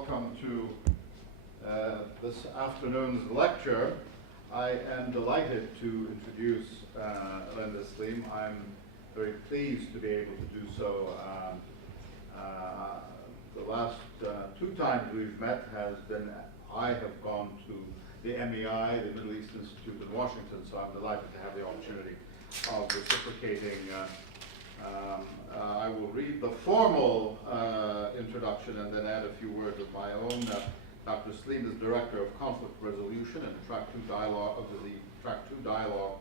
Welcome to this afternoon's lecture. I am delighted to introduce Randa. I'm very pleased to be able to do so. The last two times we've met has been I have gone to the MEI, the Middle East Institute in Washington, so I'm delighted to have the opportunity of reciprocating. I will read the formal introduction and then add a few words of my own. Dr. Saleem is Director of Conflict Resolution and Track 2 Dialogue of the Track 2 Dialogue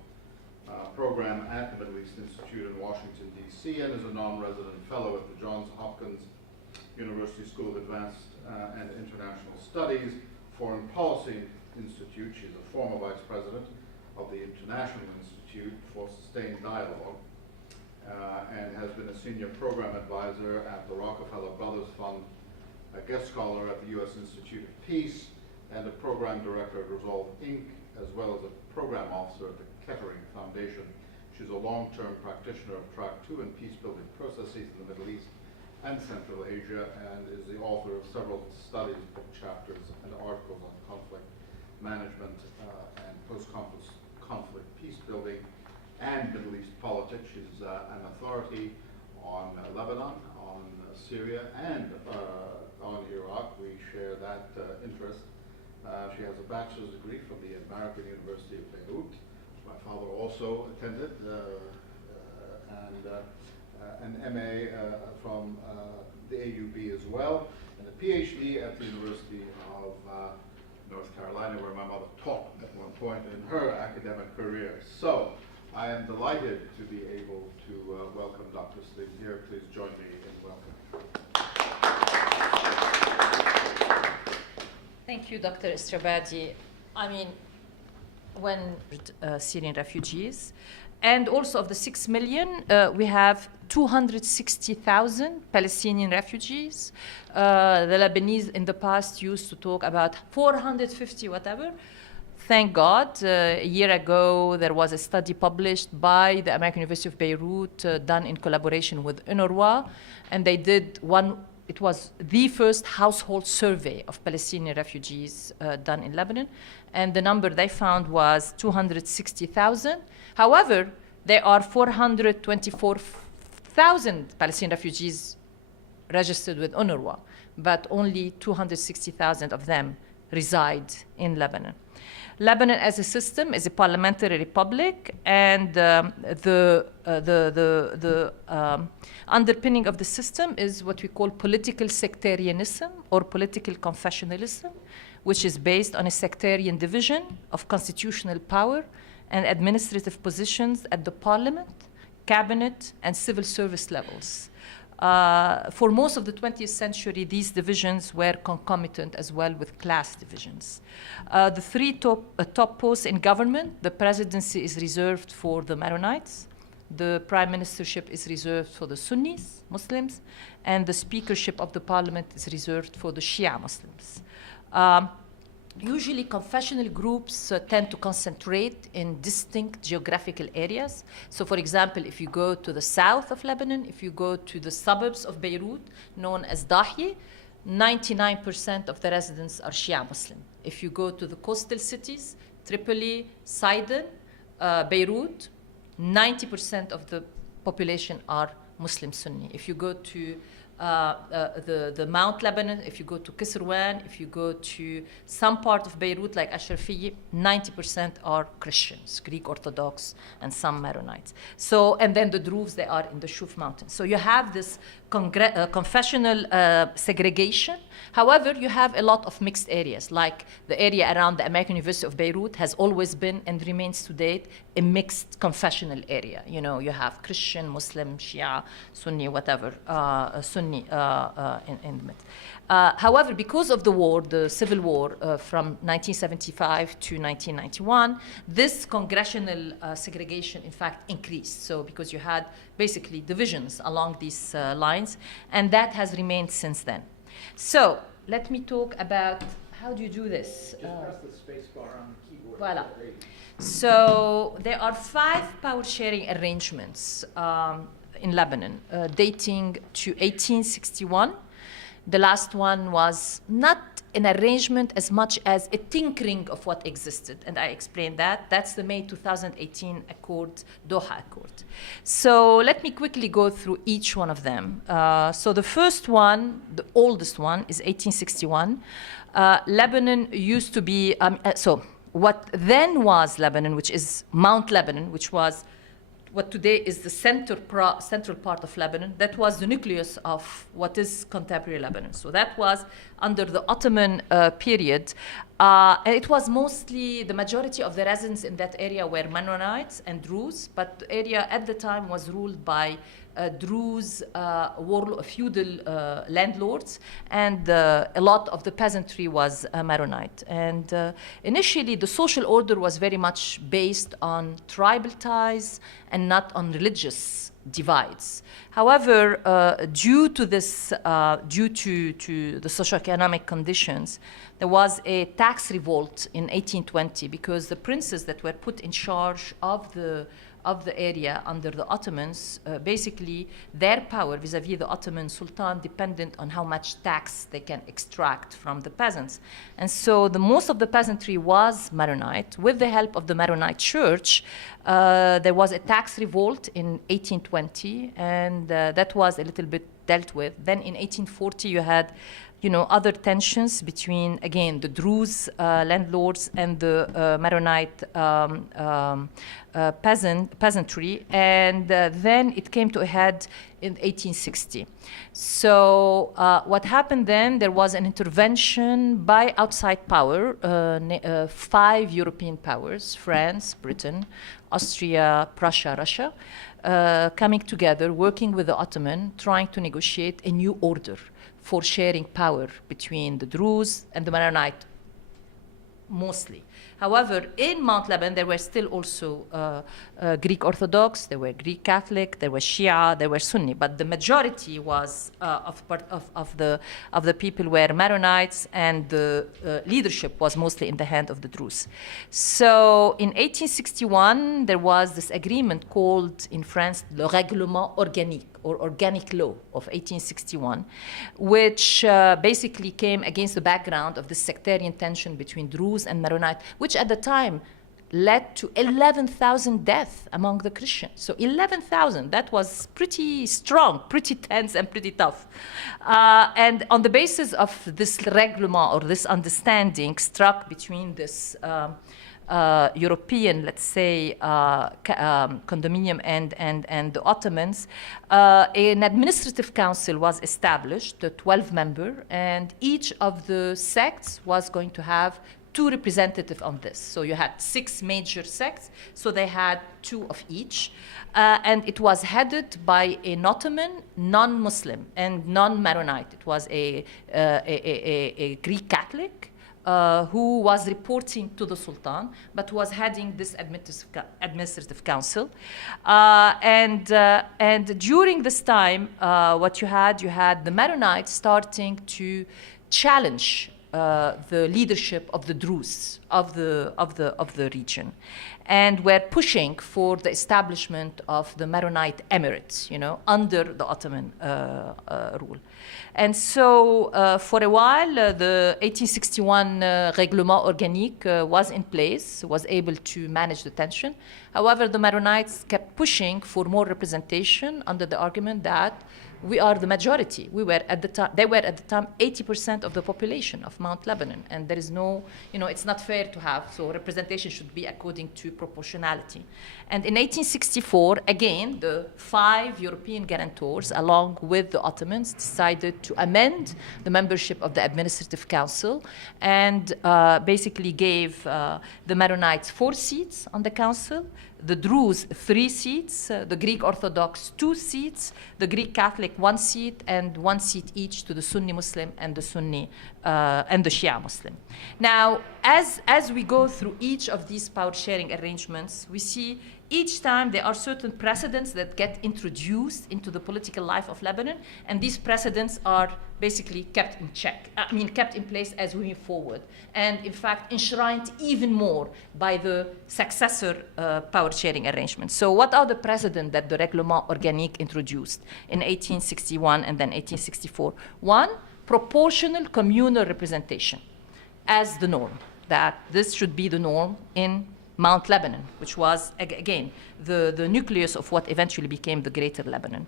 program at the Middle East Institute in Washington, D.C., and is a non-resident fellow at the Johns Hopkins University School of Advanced and International Studies Foreign Policy Institute. She's a former Vice President of the International Institute for Sustained Dialogue. And has been a senior program advisor at the Rockefeller Brothers Fund, a guest scholar at the U.S. Institute of Peace, and a program director at Resolve, Inc., as well as a program officer at the Kettering Foundation. She's a long-term practitioner of Track 2 and peace-building processes in the Middle East and Central Asia, and is the author of several studies, book chapters, and articles on conflict management and post-conflict peace-building and Middle East politics. She's an authority on Lebanon, on Syria, and on Iraq. We share that interest. She has a bachelor's degree from the American University of Beirut, which my father also attended, and an MA from the AUB as well, and a PhD at the University of North Carolina, where my mother taught at one point in her academic career. So I am delighted to be able to welcome Dr. Saleem here. Please join me in welcoming. Thank you, Dr. Estrabadi. I mean, when Syrian refugees, and also of the 6 million, we have 260,000 Palestinian refugees. The Lebanese in the past used to talk about 450 whatever. Thank God, a year ago, there was a study published by the American University of Beirut, done in collaboration with UNRWA, and they did it was the first household survey of Palestinian refugees done in Lebanon, and the number they found was 260,000. However, there are 424,000 Palestinian refugees registered with UNRWA, but only 260,000 of them reside in Lebanon. Lebanon as a system is a parliamentary republic, and the underpinning of the system is what we call political sectarianism or political confessionalism, which is based on a sectarian division of constitutional power and administrative positions at the parliament, cabinet, and civil service levels. For most of the 20th century, these divisions were concomitant as well with class divisions. The three top posts in government, the presidency is reserved for the Maronites, the prime ministership is reserved for the Sunnis, Muslims, and the speakership of the parliament is reserved for the Shia Muslims. Usually, confessional groups tend to concentrate in distinct geographical areas. So, for example, if you go to the south of Lebanon, if you go to the suburbs of Beirut, known as Dahi, 99% of the residents are Shia Muslim. If you go to the coastal cities, Tripoli, Sidon, Beirut, 90% of the population are Muslim Sunni. If you go to the Mount Lebanon, if you go to Kisrwan, if you go to some part of Beirut like Ashrafiyya, 90% are Christians, Greek Orthodox, and some Maronites. So, and then the Druze, they are in the Shuf Mountains. So you have this confessional segregation. However, you have a lot of mixed areas, like the area around the American University of Beirut has always been and remains to date a mixed confessional area. You know, you have Christian, Muslim, Shia, Sunni, whatever, Sunni in the midst. However, because of the war, the civil war from 1975 to 1991, this congressional segregation, in fact, increased. So because you had basically divisions along these lines, and that has remained since then. So let me talk about how do you do this. Just press the space bar on the keyboard. Voila. So there are 5 power-sharing arrangements in Lebanon, dating to 1861. The last one was not an arrangement as much as a tinkering of what existed, and I explained that. That's the May 2018 Accord, Doha Accord. So let me quickly go through each one of them. So the first one, the oldest one, is 1861. Lebanon used to be, so what then was Lebanon, which is Mount Lebanon, which was what today is the central part of Lebanon, that was the nucleus of what is contemporary Lebanon. So that was under the Ottoman period. And it was mostly, the majority of the residents in that area were Mennonites and Druze, but the area at the time was ruled by Druze feudal landlords, and a lot of the peasantry was Maronite. And initially, the social order was very much based on tribal ties and not on religious divides. However, due to the socioeconomic conditions, there was a tax revolt in 1820 because the princes that were put in charge of the area under the Ottomans, basically their power vis-a-vis the Ottoman Sultan depended on how much tax they can extract from the peasants. And so most of the peasantry was Maronite. With the help of the Maronite church, there was a tax revolt in 1820, and that was a little bit dealt with. Then in 1840, you had other tensions between, again, the Druze landlords and the Maronite peasantry, and then it came to a head in 1860. So what happened then, there was an intervention by outside power, 5 European powers, France, Britain, Austria, Prussia, Russia, coming together, working with the Ottoman, trying to negotiate a new order for sharing power between the Druze and the Maronite, mostly. However, in Mount Lebanon, there were still also Greek Orthodox, there were Greek Catholic, there were Shia, there were Sunni, but the majority was of the people were Maronites, and the leadership was mostly in the hand of the Druze. So in 1861, there was this agreement called in France le Règlement Organique, or Organic Law of 1861, which basically came against the background of the sectarian tension between Druze and Maronite, which at the time led to 11,000 deaths among the Christians. So 11,000, that was pretty strong, pretty tense, and pretty tough. And on the basis of this règlement, or this understanding struck between this European, let's say, condominium and the Ottomans, an administrative council was established, 12-member, and each of the sects was going to have 2 representatives on this. So you had 6 major sects, so they had 2 of each. And it was headed by an Ottoman, non-Muslim, and non-Maronite. It was a Greek Catholic, who was reporting to the Sultan, but was heading this administrative council. And during this time, what you had the Maronites starting to challenge the leadership of the Druze of the region, and were pushing for the establishment of the Maronite Emirates, under the Ottoman rule. And so for a while, the 1861 Règlement Organique was in place, was able to manage the tension. However, the Maronites kept pushing for more representation under the argument that we are the majority. They were at the time 80% of the population of Mount Lebanon, and there is no, it's not fair to have, so representation should be according to proportionality. And in 1864, again, the 5 European guarantors, along with the Ottomans, decided to amend the membership of the Administrative Council, and basically gave the Maronites 4 seats on the council, the Druze 3 seats, the Greek Orthodox 2 seats, the Greek Catholic 1 seat, and 1 seat each to the Sunni Muslim and the Sunni and the Shia Muslim. Now, as we go through each of these power-sharing arrangements, we see each time there are certain precedents that get introduced into the political life of Lebanon, and these precedents are basically kept in check, kept in place as we move forward, and in fact enshrined even more by the successor power-sharing arrangements. So what are the precedents that the Règlement Organique introduced in 1861 and then 1864? One proportional communal representation as the norm, that this should be the norm in Mount Lebanon, which was, again, the nucleus of what eventually became the Greater Lebanon.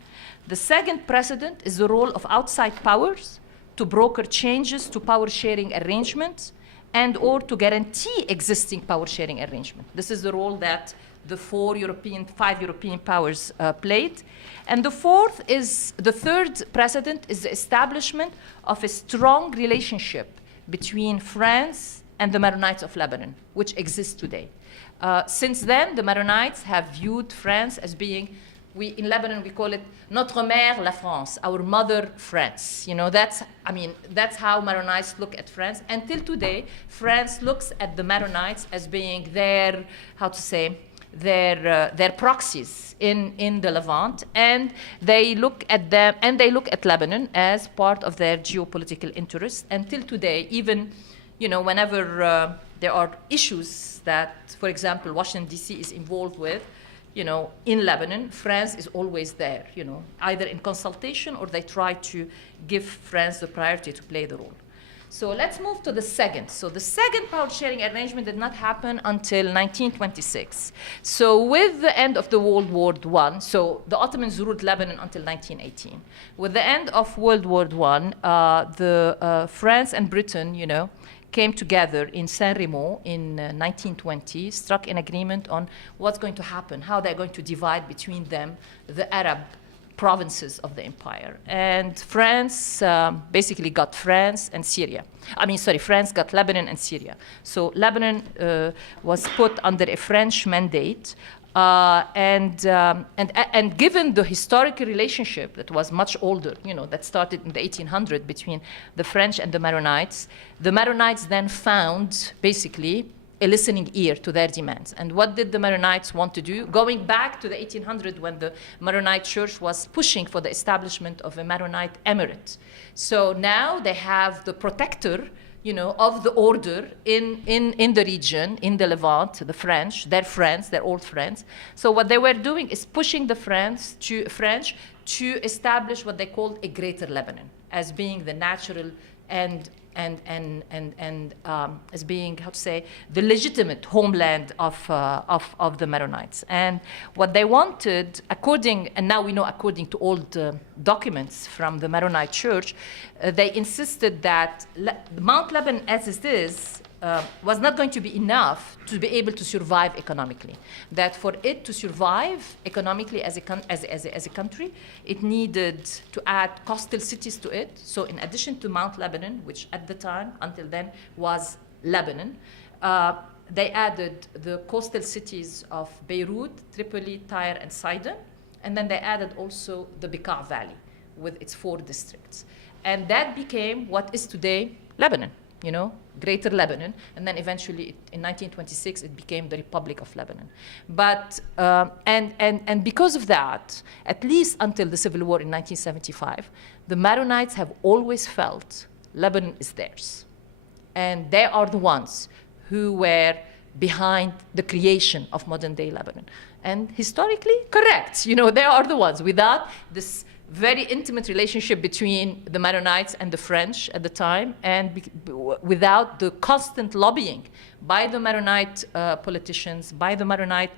The second precedent is the role of outside powers to broker changes to power-sharing arrangements and or to guarantee existing power-sharing arrangement. This is the role that the five European powers played. And the third precedent is the establishment of a strong relationship between France and the Maronites of Lebanon, which exists today. Since then, the Maronites have viewed France as being, in Lebanon we call it notre mère la France, our mother France. That's how Maronites look at France. Until today, France looks at the Maronites as being their proxies in the Levant, and they look at them, and they look at Lebanon as part of their geopolitical interests. Until today, even whenever there are issues that, for example, Washington D.C. is involved with, in Lebanon, France is always there, either in consultation or they try to give France the priority to play the role. So let's move to the second. So the second power-sharing arrangement did not happen until 1926. So with the end of the World War I, so the Ottomans ruled Lebanon until 1918. With the end of World War I, France and Britain, came together in Saint-Remo in 1920, struck an agreement on what's going to happen, how they're going to divide between them the Arab provinces of the empire. And France basically got France and Syria. France got Lebanon and Syria. So Lebanon was put under a French mandate. And given the historical relationship that was much older, that started in the 1800s between the French and the Maronites then found basically a listening ear to their demands. And what did the Maronites want to do? Going back to the 1800s when the Maronite Church was pushing for the establishment of a Maronite emirate. So now they have the protector of the order in the region, in the Levant, the French, their old friends. So what they were doing is pushing the French to establish what they called a Greater Lebanon as being the natural and as being, the legitimate homeland of the Maronites. And what they wanted, and now we know according to old documents from the Maronite Church, they insisted that Mount Lebanon as it is was not going to be enough to be able to survive economically. That for it to survive economically as a country, it needed to add coastal cities to it. So in addition to Mount Lebanon, which at the time, until then, was Lebanon, they added the coastal cities of Beirut, Tripoli, Tyre, and Sidon. And then they added also the Bekaa Valley with its 4 districts. And that became what is today Lebanon. Greater Lebanon, and then eventually in 1926 it became the Republic of Lebanon. But and because of that, at least until the Civil War in 1975, the Maronites have always felt Lebanon is theirs, and they are the ones who were behind the creation of modern-day Lebanon. And historically, correct, they are the ones. Without this very intimate relationship between the Maronites and the French at the time, and without the constant lobbying by the Maronite politicians, by the Maronite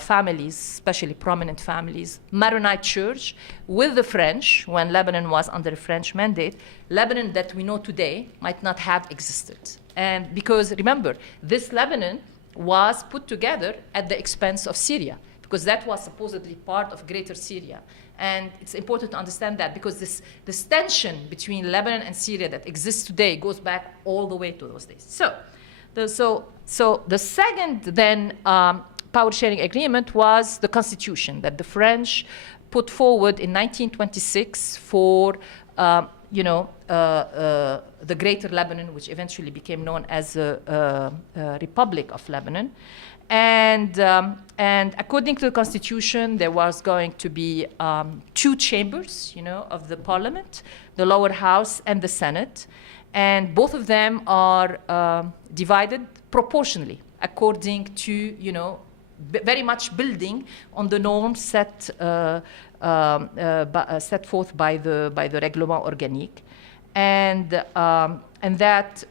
families, especially prominent families, Maronite Church, with the French, when Lebanon was under a French mandate, Lebanon that we know today might not have existed. And because, remember, this Lebanon was put together at the expense of Syria, because that was supposedly part of Greater Syria. And it's important to understand that because this tension between Lebanon and Syria that exists today goes back all the way to those days. So the second then power-sharing agreement was the constitution that the French put forward in 1926 for the Greater Lebanon, which eventually became known as the Republic of Lebanon. And according to the Constitution, there was going to be 2 chambers, of the Parliament, the lower house and the Senate, and both of them are divided proportionally according to, very much building on the norms set forth by the Règlement Organique. and that.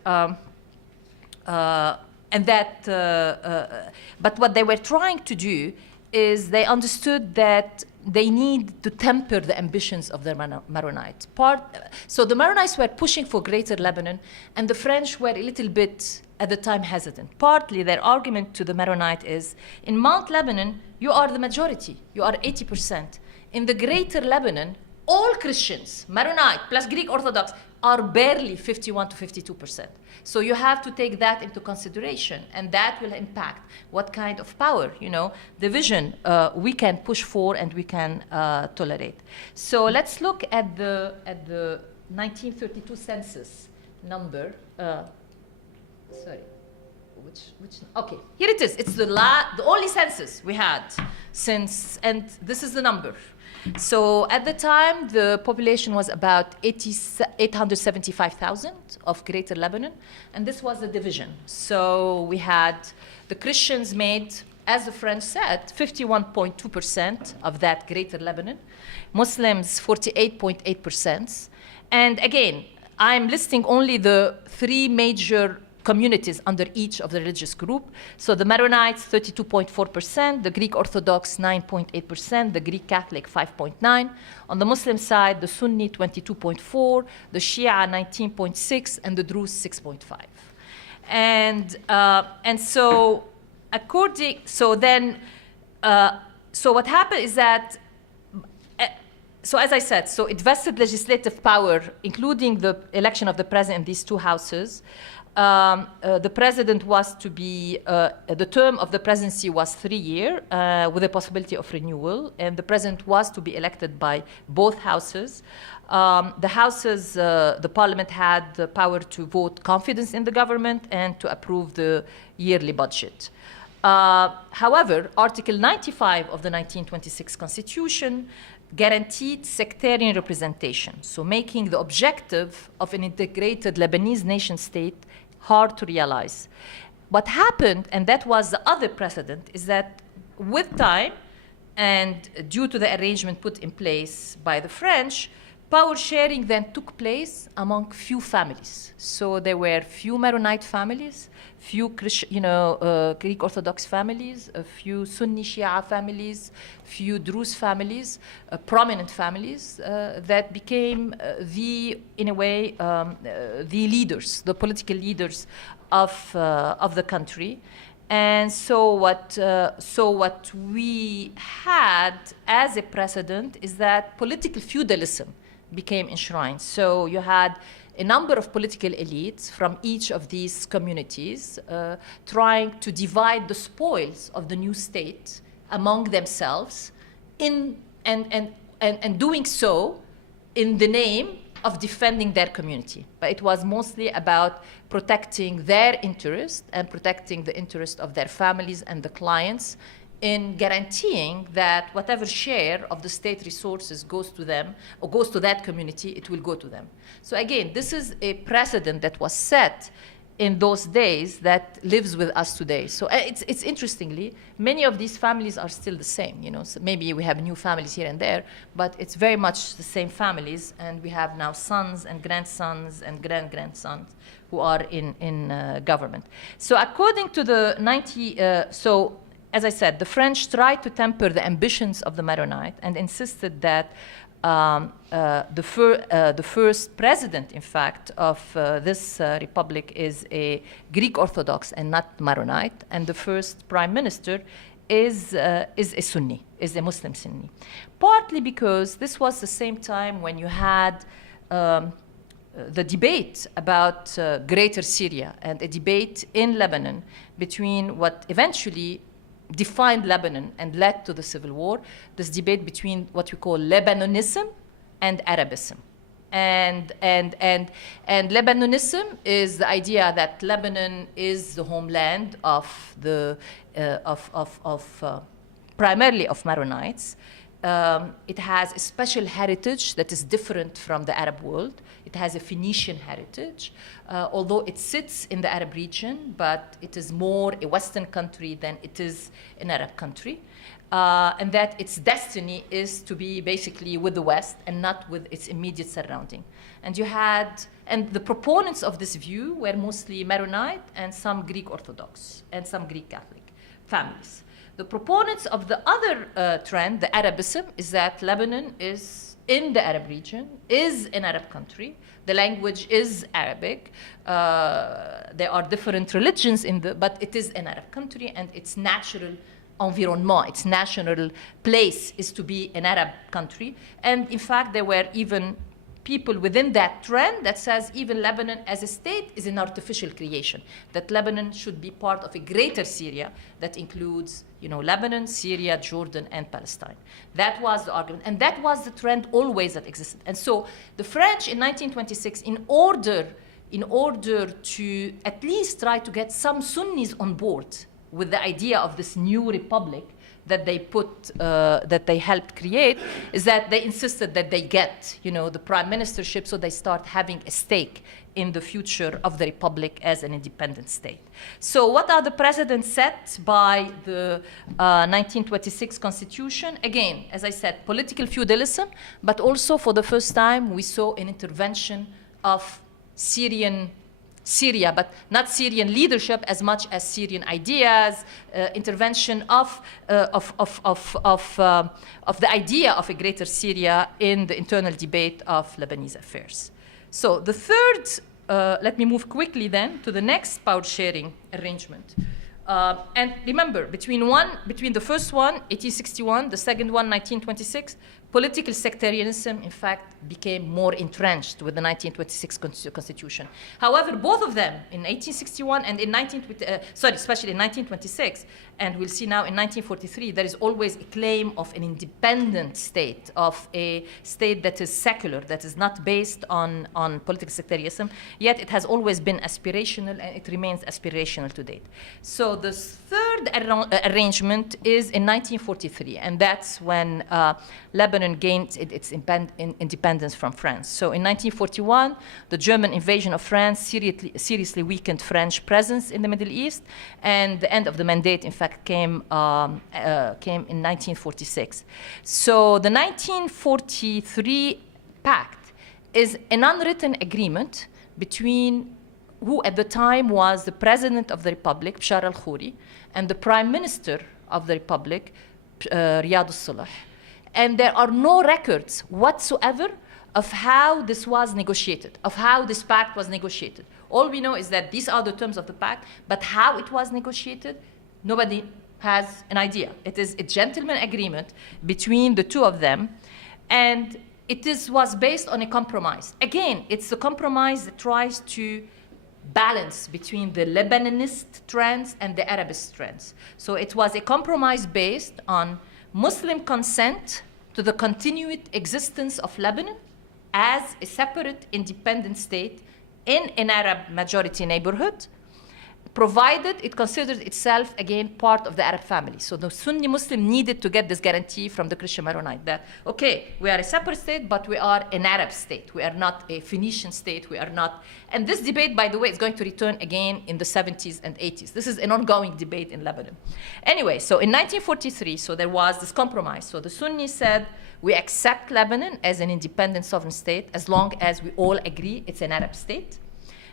But what they were trying to do is they understood that they need to temper the ambitions of the Maronites. So the Maronites were pushing for Greater Lebanon, and the French were a little bit, at the time, hesitant. Partly their argument to the Maronite is, in Mount Lebanon, you are the majority, you are 80%. In the Greater Lebanon, all Christians, Maronite plus Greek Orthodox, are barely 51 to 52%. So you have to take that into consideration, and that will impact what kind of power, division we can push for and we can tolerate. So let's look at the 1932 census number. Sorry, okay, here it is. It's the only census we had since, and this is the number. So at the time, the population was about 875,000 of Greater Lebanon, and this was the division. So we had the Christians made, as the French said, 51.2% of that Greater Lebanon, Muslims 48.8%. And again, I'm listing only the three major communities under each of the religious group. So the Maronites, 32.4%, the Greek Orthodox, 9.8%, the Greek Catholic, 5.9%. On the Muslim side, the Sunni, 22.4%, the Shia, 19.6%, and the Druze, 6.5%. And so what happened is that, so as I said, so it vested legislative power, including the election of the president in these two houses. The president was to be, the term of the presidency was 3 years with a possibility of renewal, and the president was to be elected by both houses. The parliament had the power to vote confidence in the government and to approve the yearly budget. However, Article 95 of the 1926 Constitution guaranteed sectarian representation, so making the objective of an integrated Lebanese nation state hard to realize. What happened, and that was the other precedent, is that with time and due to the arrangement put in place by the French, power sharing then took place among few families. So there were few Maronite families, few Greek Orthodox families, a few Sunni Shia families, few Druze families, prominent families that became the leaders, the political leaders of the country. And so what we had as a precedent is that political feudalism became enshrined. So you had a number of political elites from each of these communities trying to divide the spoils of the new state among themselves, and doing so in the name of defending their community. But it was mostly about protecting their interest and protecting the interest of their families and the clients, in guaranteeing that whatever share of the state resources goes to them or goes to that community, it will go to them. So again, this is a precedent that was set in those days that lives with us today. So it's interestingly, many of these families are still the same. So maybe we have new families here and there, but it's very much the same families, and we have now sons and grandsons and grand-grandsons who are in government. So according to the as I said, the French tried to temper the ambitions of the Maronite and insisted that the first president, in fact, of this republic is a Greek Orthodox and not Maronite, and the first prime minister is a Sunni, is a Muslim Sunni. Partly because this was the same time when you had the debate about Greater Syria and a debate in Lebanon between what eventually defined Lebanon and led to the civil war, this debate between what we call Lebanonism and Arabism. And Lebanonism is the idea that Lebanon is the homeland of primarily of Maronites. It has a special heritage that is different from the Arab world. It has a Phoenician heritage, although it sits in the Arab region, but it is more a Western country than it is an Arab country. and that its destiny is to be basically with the West and not with its immediate surrounding. And the proponents of this view were mostly Maronite and some Greek Orthodox and some Greek Catholic families. The proponents of the other trend, the Arabism, is that Lebanon is in the Arab region, is an Arab country. The language is Arabic. There are different religions but it is an Arab country, and its natural environment, its national place is to be an Arab country. And in fact, there were even people within that trend that says even Lebanon as a state is an artificial creation, that Lebanon should be part of a greater Syria that includes, Lebanon, Syria, Jordan, and Palestine. That was the argument, and that was the trend always that existed. And so the French in 1926, in order to at least try to get some Sunnis on board with the idea of this new republic that they helped create, is that they insisted that they get, the prime ministership, so they start having a stake in the future of the republic as an independent state. So what are the precedents set by the 1926 constitution? Again, as I said, political feudalism, but also for the first time we saw an intervention of Syria, but not Syrian leadership as much as Syrian ideas, intervention of the idea of a greater Syria in the internal debate of Lebanese affairs. So the third, let me move quickly then to the next power sharing arrangement. And remember, between the first one, 1861, the second one, 1926, political sectarianism, in fact, became more entrenched with the 1926 constitution. However, both of them, in 1861 and especially in 1926, and we'll see now in 1943, there is always a claim of an independent state, of a state that is secular, that is not based on political sectarianism, yet it has always been aspirational, and it remains aspirational to date. So the third arrangement is in 1943, and that's when Lebanon gained its independence from France. So in 1941, the German invasion of France seriously weakened French presence in the Middle East, and the end of the mandate, in fact, came in 1946. So the 1943 pact is an unwritten agreement between who at the time was the president of the Republic, Bashar al-Khoury, and the prime minister of the Republic, Riyad al-Saleh. And there are no records whatsoever of how this was negotiated, of how this pact was negotiated. All we know is that these are the terms of the pact, but how it was negotiated, nobody has an idea. It is a gentleman agreement between the two of them, and was based on a compromise. Again, it's a compromise that tries to balance between the Lebanonist trends and the Arabist trends. So it was a compromise based on Muslim consent to the continued existence of Lebanon as a separate independent state in an Arab majority neighborhood, provided it considered itself, again, part of the Arab family. So the Sunni Muslim needed to get this guarantee from the Christian Maronite that, okay, we are a separate state, but we are an Arab state. We are not a Phoenician state. We are not. And this debate, by the way, is going to return again in the 70s and 80s. This is an ongoing debate in Lebanon. Anyway, so in 1943, so there was this compromise. So the Sunnis said, we accept Lebanon as an independent sovereign state as long as we all agree it's an Arab state.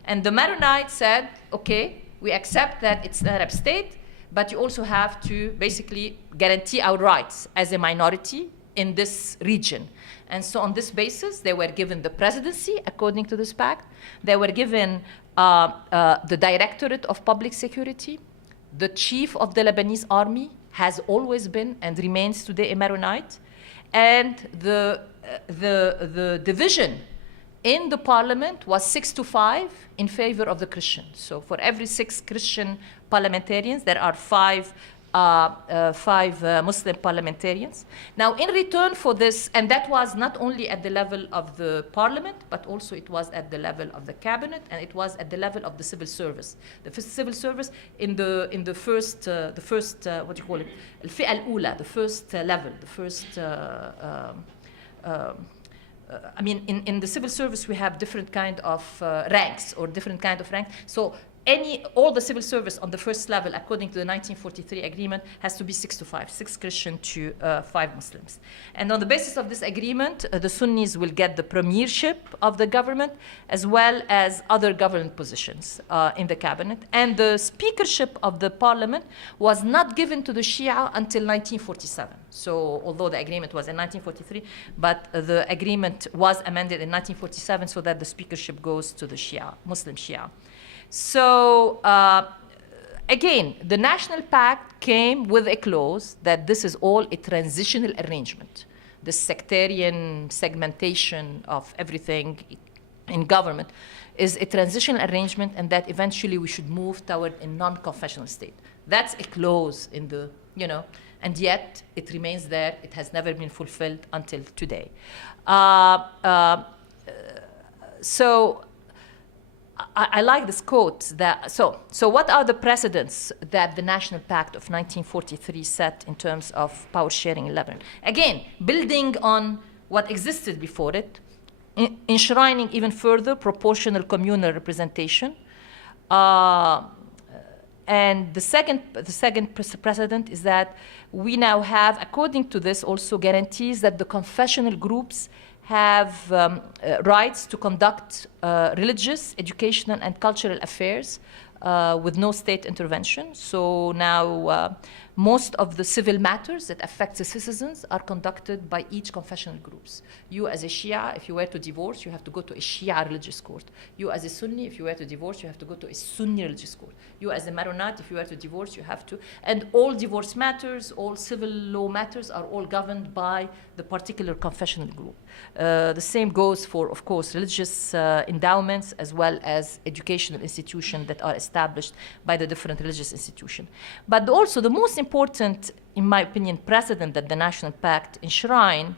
And the Maronites said, okay, we accept that it's an Arab state, but you also have to basically guarantee our rights as a minority in this region. And so on this basis, they were given the presidency, according to this pact. They were given the Directorate of Public Security. The chief of the Lebanese army has always been and remains today a Maronite. And the division in the parliament was 6-5 in favor of the Christians. So for every 6 Christian parliamentarians, there are 5 Muslim parliamentarians. Now, in return for this, and that was not only at the level of the parliament, but also it was at the level of the cabinet, and it was at the level of the civil service. The civil service in the first what do you call it? الفئة الأولى, the first level, the first I mean, in the civil service, we have different kind of ranks or different kind of ranks. So all the civil service on the first level, according to the 1943 agreement, has to be 6 to 5, 6 Christian to 5 Muslims. And on the basis of this agreement, the Sunnis will get the premiership of the government as well as other government positions in the cabinet. And the speakership of the parliament was not given to the Shia until 1947. So although the agreement was in 1943, but the agreement was amended in 1947 so that the speakership goes to the Shia, Muslim Shia. So again, the National Pact came with a clause that this is all a transitional arrangement. The sectarian segmentation of everything in government is a transitional arrangement, and that eventually we should move toward a non-confessional state. That's a clause in the, and yet it remains there. It has never been fulfilled until today. So I like this quote that, so what are the precedents that the National Pact of 1943 set in terms of power sharing in Lebanon? Again, building on what existed before it, enshrining even further proportional communal representation. And the second precedent is that we now have, according to this, also guarantees that the confessional groups have rights to conduct religious, educational, and cultural affairs with no state intervention. So now most of the civil matters that affect the citizens are conducted by each confessional groups. You as a Shia, if you were to divorce, you have to go to a Shia religious court. You as a Sunni, if you were to divorce, you have to go to a Sunni religious court. You as a Maronite, if you were to divorce, you have to. And all divorce matters, all civil law matters are all governed by the particular confessional group. The same goes for, of course, religious endowments as well as educational institutions that are established by the different religious institutions. But also the most important, in my opinion, precedent that the National Pact enshrine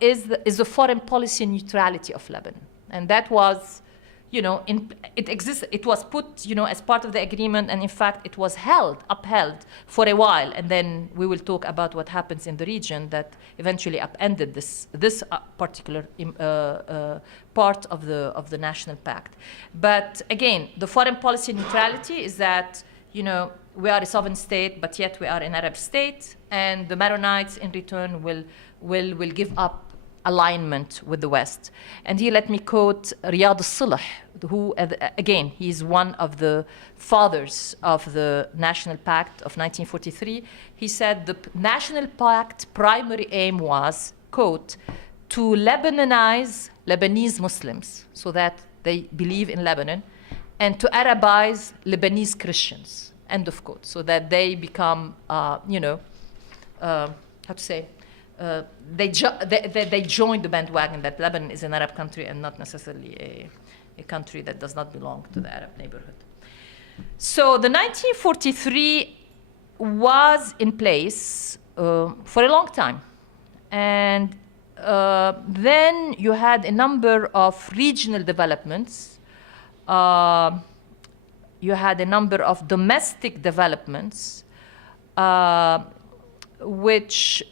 is the foreign policy neutrality of Lebanon. And that was, it was put, as part of the agreement, and in fact, it was upheld for a while. And then we will talk about what happens in the region that eventually upended this particular part of the National Pact. But again, the foreign policy neutrality is that, we are a sovereign state, but yet we are an Arab state, and the Maronites in return will give up alignment with the West. And here let me quote Riyad al-Sulh, who, again, he's one of the fathers of the National Pact of 1943. He said the National Pact primary aim was, quote, to Lebanonize Lebanese Muslims so that they believe in Lebanon, and to Arabize Lebanese Christians, end of quote, so that they become, they join the bandwagon that Lebanon is an Arab country and not necessarily a country that does not belong to the Arab neighborhood. So the 1943 was in place for a long time. And then you had a number of regional developments. You had a number of domestic developments which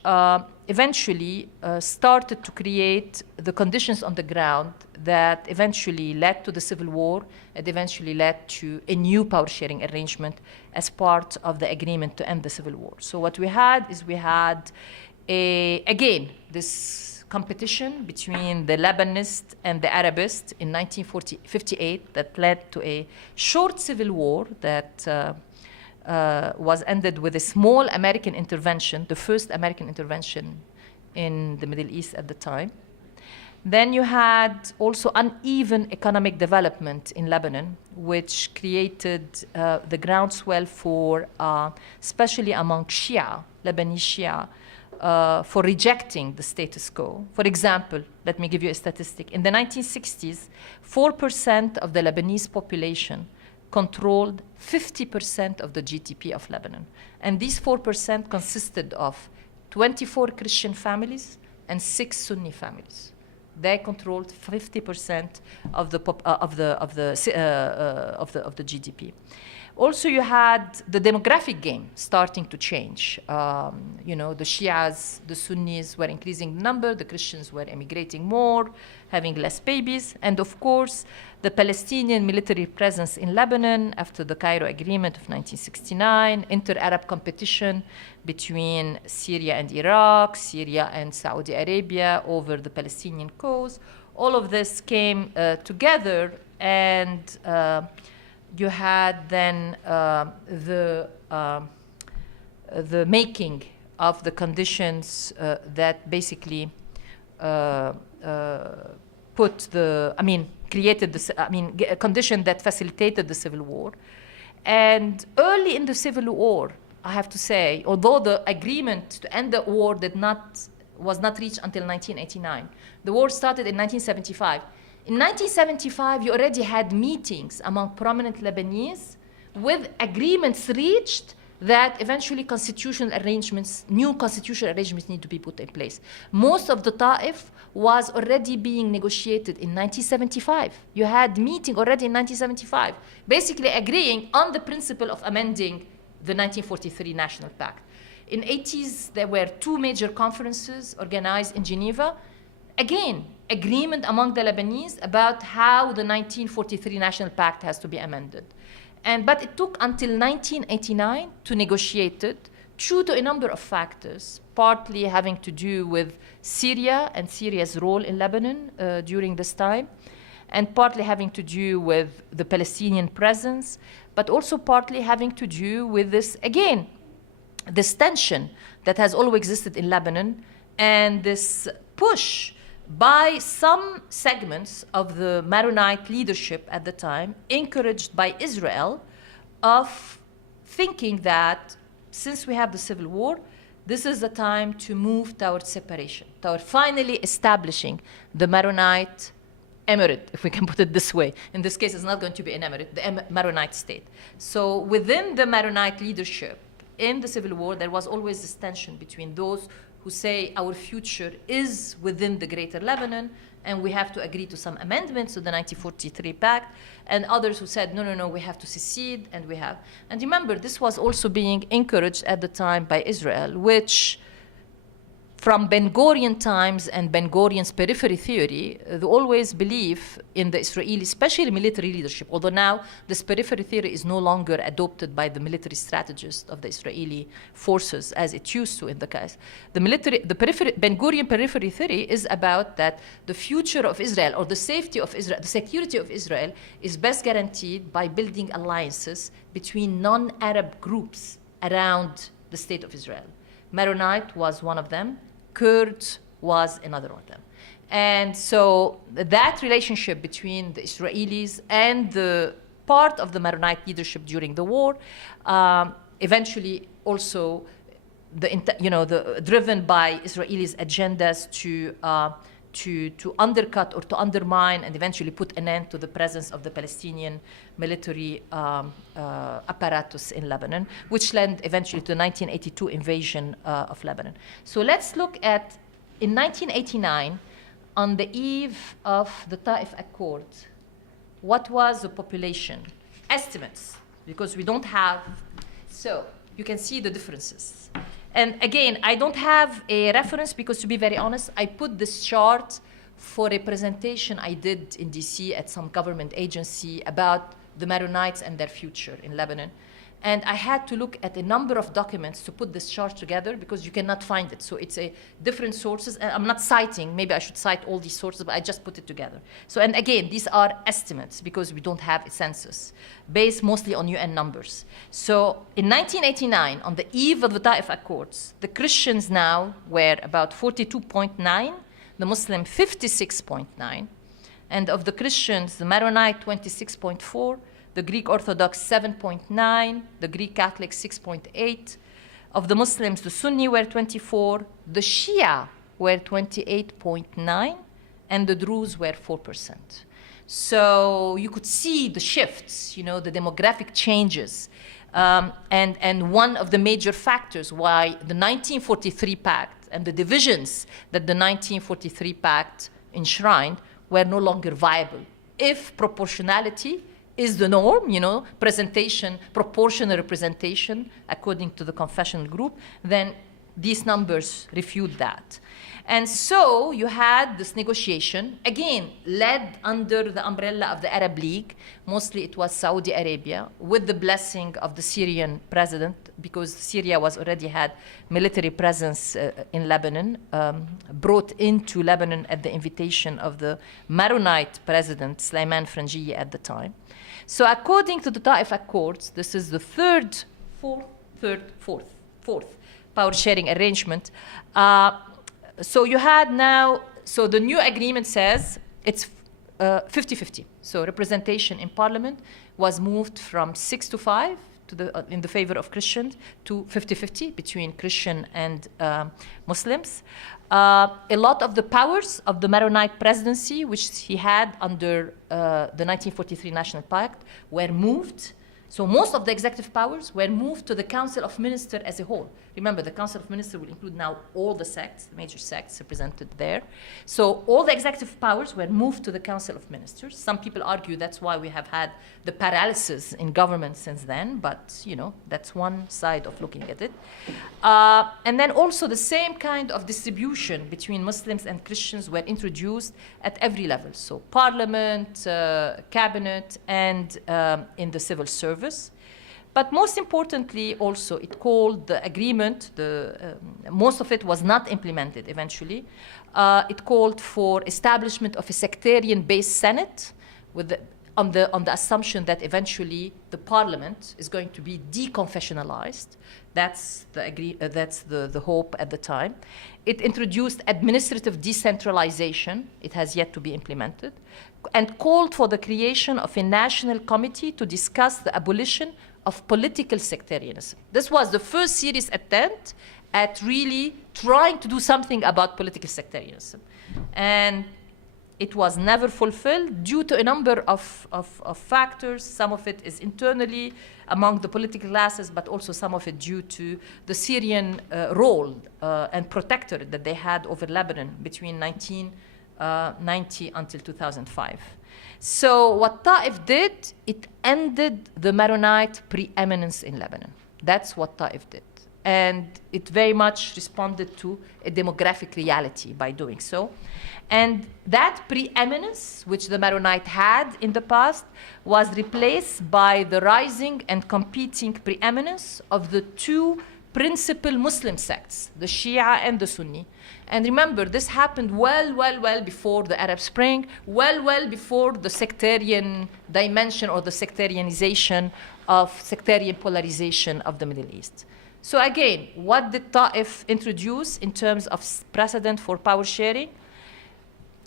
eventually started to create the conditions on the ground that eventually led to the civil war. It eventually led to a new power sharing arrangement as part of the agreement to end the civil war. So what we had is again, this competition between the Lebanist and the Arabist in 1958 that led to a short civil war that was ended with a small American intervention, the first American intervention in the Middle East at the time. Then you had also uneven economic development in Lebanon, which created the groundswell for, especially among Shia, Lebanese Shia, for rejecting the status quo. For example, let me give you a statistic. In the 1960s, 4% of the Lebanese population controlled 50% of the GDP of Lebanon. And these 4% consisted of 24 Christian families and 6 Sunni families. They controlled 50% of the GDP. Also, you had the demographic game starting to change. The Shias, the Sunnis were increasing in number, the Christians were emigrating more, having less babies, and of course, the Palestinian military presence in Lebanon after the Cairo Agreement of 1969, inter-Arab competition between Syria and Iraq, Syria and Saudi Arabia over the Palestinian cause. All of this came together, and you had then the making of the conditions that basically created a condition that facilitated the civil war. And early in the civil war, I have to say, although the agreement to end the war was not reached until 1989, the war started in 1975. In 1975, you already had meetings among prominent Lebanese with agreements reached that eventually new constitutional arrangements need to be put in place. Most of the Ta'if was already being negotiated in 1975. You had meeting already in 1975, basically agreeing on the principle of amending the 1943 National Pact. In 80s, there were two major conferences organized in Geneva. Again, agreement among the Lebanese about how the 1943 National Pact has to be amended. But it took until 1989 to negotiate it, due to a number of factors, partly having to do with Syria and Syria's role in Lebanon during this time, and partly having to do with the Palestinian presence, but also partly having to do with this, again, this tension that has always existed in Lebanon, and this push by some segments of the Maronite leadership at the time, encouraged by Israel, of thinking that since we have the civil war, this is the time to move towards separation, toward finally establishing the Maronite emirate, if we can put it this way. In this case, it's not going to be an emirate, the Maronite state. So within the Maronite leadership, in the civil war, there was always this tension between those who say our future is within the greater Lebanon, and we have to agree to some amendments to the 1943 Pact, and others who said, no, we have to secede, and we have. And remember, this was also being encouraged at the time by Israel, which from Ben-Gurion times and Ben-Gurion's periphery theory, they always believe in the Israeli, especially military leadership, although now this periphery theory is no longer adopted by the military strategists of the Israeli forces as it used to in the case. Ben-Gurion periphery theory is about that the future of Israel, or the safety of Israel, the security of Israel, is best guaranteed by building alliances between non-Arab groups around the state of Israel. Maronite was one of them. Kurds was another of them. And so that relationship between the Israelis and the part of the Maronite leadership during the war, eventually also driven by Israelis' agendas to undercut or to undermine and eventually put an end to the presence of the Palestinian military apparatus in Lebanon, which led eventually to the 1982 invasion of Lebanon. So let's look at, in 1989, on the eve of the Tariff Accords, what was the population? Estimates, because we don't have, so you can see the differences. And again, I don't have a reference because, to be very honest, I put this chart for a presentation I did in DC at some government agency about the Maronites and their future in Lebanon. And I had to look at a number of documents to put this chart together because you cannot find it. So it's a different sources. And I'm not citing, maybe I should cite all these sources, but I just put it together. So, and again, these are estimates because we don't have a census based mostly on UN numbers. So in 1989, on the eve of the Tariff Accords, the Christians now were about 42.9, the Muslim 56.9, and of the Christians, the Maronite 26.4, the Greek Orthodox 7.9, the Greek Catholic 6.8. Of the Muslims, the Sunni were 24, the Shia were 28.9, and the Druze were 4%. So you could see the shifts, the demographic changes. And one of the major factors why the 1943 Pact and the divisions that the 1943 Pact enshrined were no longer viable if proportionality is the norm, presentation, proportional representation according to the confessional group, then these numbers refute that. And so you had this negotiation, again, led under the umbrella of the Arab League. Mostly it was Saudi Arabia, with the blessing of the Syrian president, because Syria already had military presence in Lebanon, brought into Lebanon at the invitation of the Maronite president, Sulaiman Frangieh, at the time. So according to the Tariff Accords, this is the fourth power sharing arrangement. So you had now, so the new agreement says it's 50-50. So representation in parliament was moved from 6-5 in the favor of Christians to 50-50 between Christian and Muslims. A lot of the powers of the Maronite presidency, which he had under the 1943 National Pact, were moved. So most of the executive powers were moved to the Council of Ministers as a whole. Remember, the Council of Ministers will include now all the sects, the major sects represented there. So all the executive powers were moved to the Council of Ministers. Some people argue that's why we have had the paralysis in government since then, but that's one side of looking at it. And then also the same kind of distribution between Muslims and Christians were introduced at every level. So parliament, cabinet, and in the civil service. But most importantly, also, it called the agreement, most of it was not implemented eventually. It called for establishment of a sectarian-based Senate on the assumption that eventually the parliament is going to be deconfessionalized. That's the hope at the time. It introduced administrative decentralization. It has yet to be implemented. And called for the creation of a national committee to discuss the abolition of political sectarianism. This was the first serious attempt at really trying to do something about political sectarianism. And it was never fulfilled due to a number of factors. Some of it is internally among the political classes, but also some of it due to the Syrian role and protectorate that they had over Lebanon between 1990 until 2005. So what Ta'if did, it ended the Maronite preeminence in Lebanon. That's what Ta'if did. And it very much responded to a demographic reality by doing so. And that preeminence, which the Maronite had in the past, was replaced by the rising and competing preeminence of the two principal Muslim sects, the Shia and the Sunni. And remember, this happened well before the Arab Spring, well before the sectarian dimension or the sectarianization of sectarian polarization of the Middle East. So again, what did Ta'if introduce in terms of precedent for power sharing?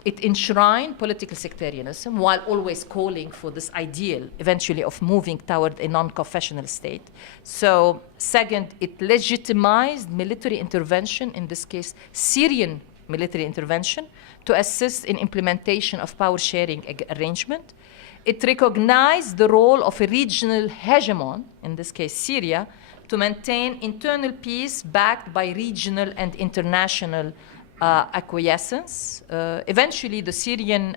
It enshrined political sectarianism while always calling for this ideal, eventually, of moving toward a non-confessional state. So second, it legitimized military intervention, in this case, Syrian military intervention, to assist in implementation of power sharing arrangement. It recognized the role of a regional hegemon, in this case Syria, to maintain internal peace backed by regional and international acquiescence. Eventually, the Syrian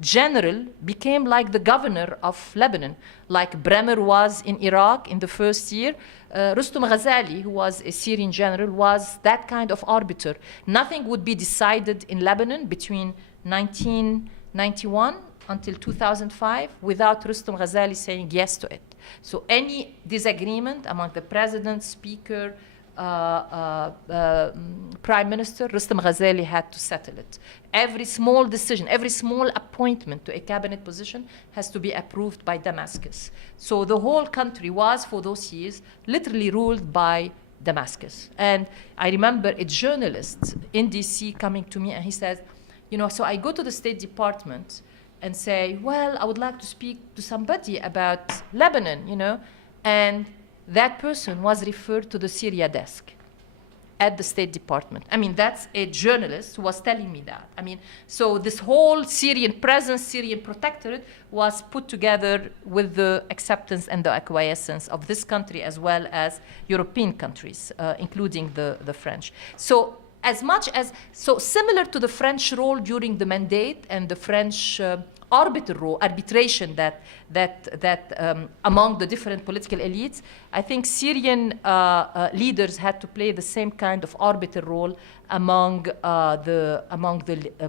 general became like the governor of Lebanon, like Bremer was in Iraq in the first year. Rustum Ghazali, who was a Syrian general, was that kind of arbiter. Nothing would be decided in Lebanon between 1991 until 2005 without Rustum Ghazali saying yes to it. So any disagreement among the president, speaker, prime minister, Rustum Ghazali had to settle it. Every small decision, every small appointment to a cabinet position has to be approved by Damascus. So the whole country was, for those years, literally ruled by Damascus. And I remember a journalist in DC coming to me and he says, so I go to the State Department and say, well, I would like to speak to somebody about Lebanon, and that person was referred to the Syria desk at the State Department. I mean, that's a journalist who was telling me that. I mean, so this whole Syrian presence, Syrian protectorate was put together with the acceptance and the acquiescence of this country as well as European countries, including the French. So similar to the French role during the Mandate and the French arbitration that among the different political elites. I think Syrian leaders had to play the same kind of arbiter role among the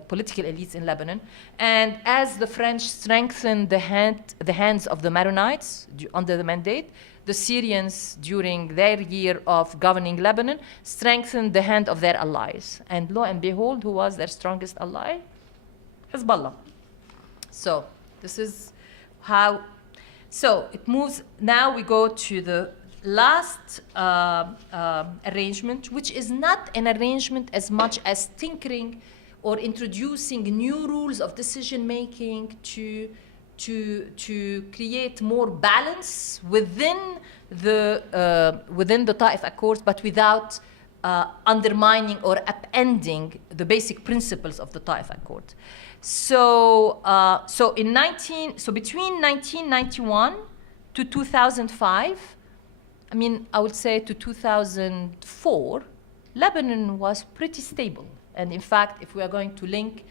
political elites in Lebanon. And as the French strengthened the hands of the Maronites under the mandate, the Syrians, during their year of governing Lebanon, strengthened the hand of their allies. And lo and behold, who was their strongest ally? Hezbollah. So this is how, so it moves, now we go to the last arrangement, which is not an arrangement as much as tinkering or introducing new rules of decision-making to create more balance within the Tariff Accords, but without undermining or upending the basic principles of the Tariff Accord. So, between 1991 to 2005, I mean, I would say to 2004, Lebanon was pretty stable. And in fact, if we are going to link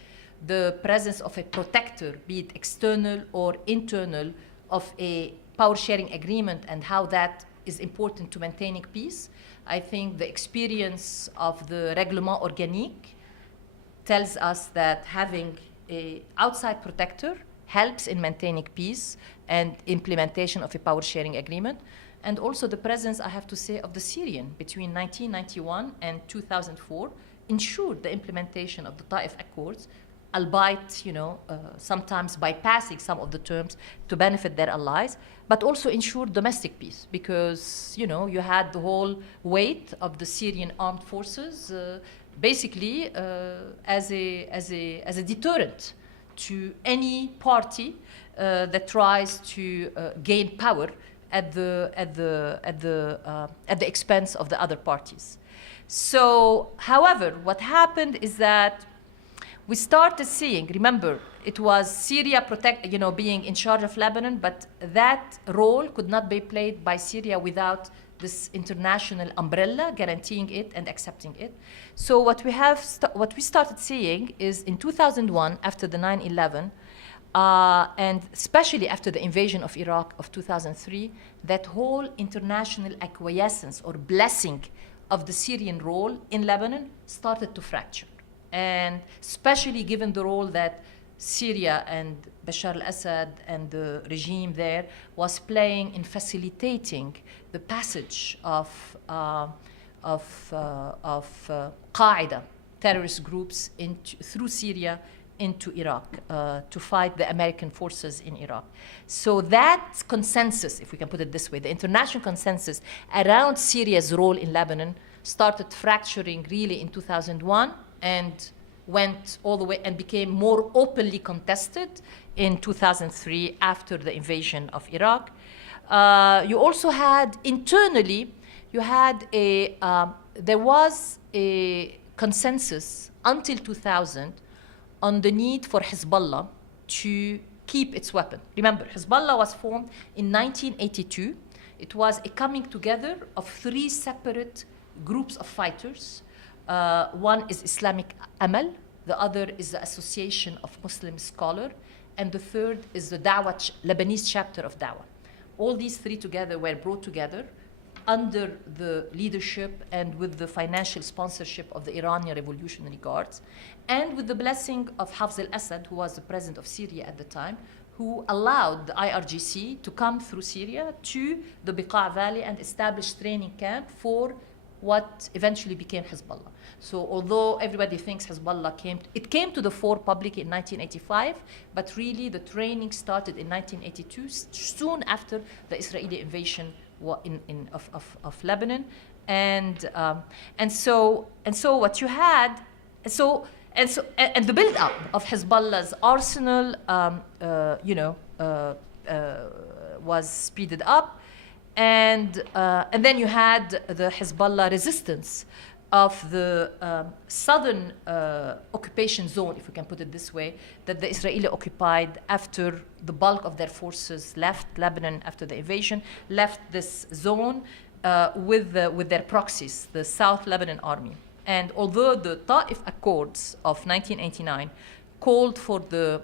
the presence of a protector, be it external or internal, of a power-sharing agreement and how that is important to maintaining peace, I think the experience of the Règlement Organique tells us that having an outside protector helps in maintaining peace and implementation of a power-sharing agreement. And also the presence, I have to say, of the Syrian between 1991 and 2004 ensured the implementation of the Tariff Accords, albeit, sometimes bypassing some of the terms to benefit their allies, but also ensured domestic peace because, you had the whole weight of the Syrian armed forces basically as a deterrent to any party that tries to gain power at the expense of the other parties. So, however, what happened is that we started seeing, remember, it was Syria being in charge of Lebanon, but that role could not be played by Syria without this international umbrella guaranteeing it and accepting it. So what we started seeing is in 2001, after the 9/11, and especially after the invasion of Iraq of 2003, that whole international acquiescence or blessing of the Syrian role in Lebanon started to fracture. And especially given the role that Syria and Bashar al-Assad and the regime there was playing in facilitating the passage of Qaeda terrorist groups through Syria into Iraq to fight the American forces in Iraq. So that consensus, if we can put it this way, the international consensus around Syria's role in Lebanon started fracturing really in 2001 and went all the way and became more openly contested in 2003 after the invasion of Iraq. You also had internally, there was a consensus until 2000 on the need for Hezbollah to keep its weapon. Remember, Hezbollah was formed in 1982. It was a coming together of three separate groups of fighters. One is Islamic Amal, the other is the Association of Muslim Scholars, and the third is the Lebanese chapter of Dawah. All these three together were brought together under the leadership and with the financial sponsorship of the Iranian Revolutionary Guards, and with the blessing of Hafez al-Assad, who was the president of Syria at the time, who allowed the IRGC to come through Syria to the Beqa Valley and establish training camp for what eventually became Hezbollah. So although everybody thinks Hezbollah came to the fore publicly in 1985, but really the training started in 1982, soon after the Israeli invasion of Lebanon, and so what you had, and the build-up of Hezbollah's arsenal, was speeded up, and then you had the Hezbollah resistance of the southern occupation zone, if we can put it this way, that the Israeli occupied after the bulk of their forces left Lebanon after the invasion, left this zone with their proxies, the South Lebanon Army. And although the Tariff Accords of 1989 called for the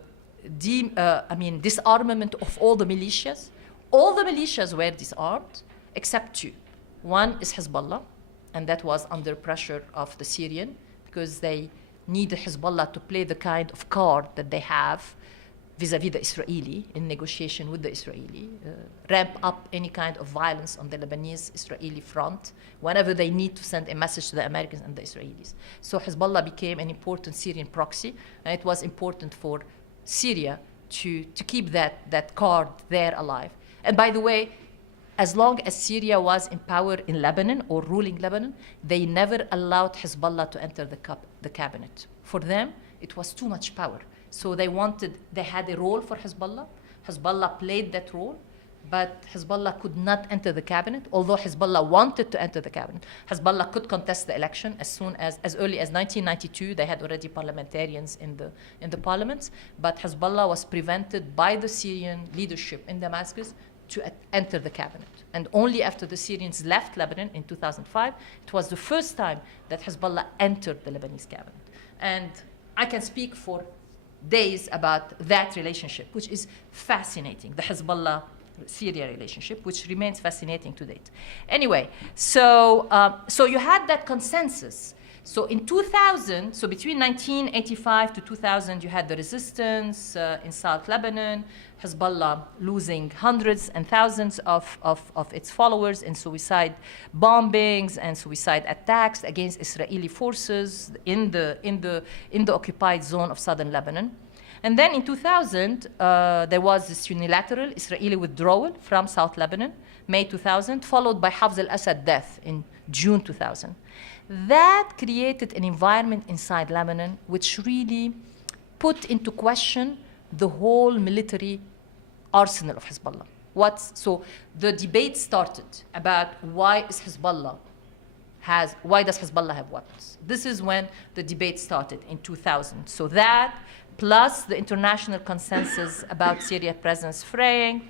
disarmament of all the militias. All the militias were disarmed except two. One is Hezbollah, and that was under pressure of the Syrian because they needed Hezbollah to play the kind of card that they have vis-a-vis the Israeli in negotiation with the Israeli, ramp up any kind of violence on the Lebanese-Israeli front whenever they need to send a message to the Americans and the Israelis. So Hezbollah became an important Syrian proxy, and it was important for Syria to keep that card there alive. And by the way, as long as Syria was in power in Lebanon or ruling Lebanon, they never allowed Hezbollah to enter the cabinet. For them, it was too much power. So they had a role for Hezbollah. Hezbollah played that role, but Hezbollah could not enter the cabinet, although Hezbollah wanted to enter the cabinet. Hezbollah could contest the election as early as 1992. They had already parliamentarians in the parliaments, but Hezbollah was prevented by the Syrian leadership in Damascus to enter the cabinet. And only after the Syrians left Lebanon in 2005, it was the first time that Hezbollah entered the Lebanese cabinet. And I can speak for days about that relationship, which is fascinating, the Hezbollah-Syria relationship, which remains fascinating to date. Anyway, so you had that consensus. So in 2000, so between 1985 to 2000, you had the resistance in South Lebanon, Hezbollah losing hundreds and thousands of its followers in suicide bombings and suicide attacks against Israeli forces in the occupied zone of southern Lebanon. And then in 2000, there was this unilateral Israeli withdrawal from South Lebanon, May 2000, followed by Hafez al-Assad death in June 2000. That created an environment inside Lebanon which really put into question the whole military arsenal of Hezbollah. So the debate started about why does Hezbollah have weapons? This is when the debate started in 2000. So that plus the international consensus about Syria presence fraying.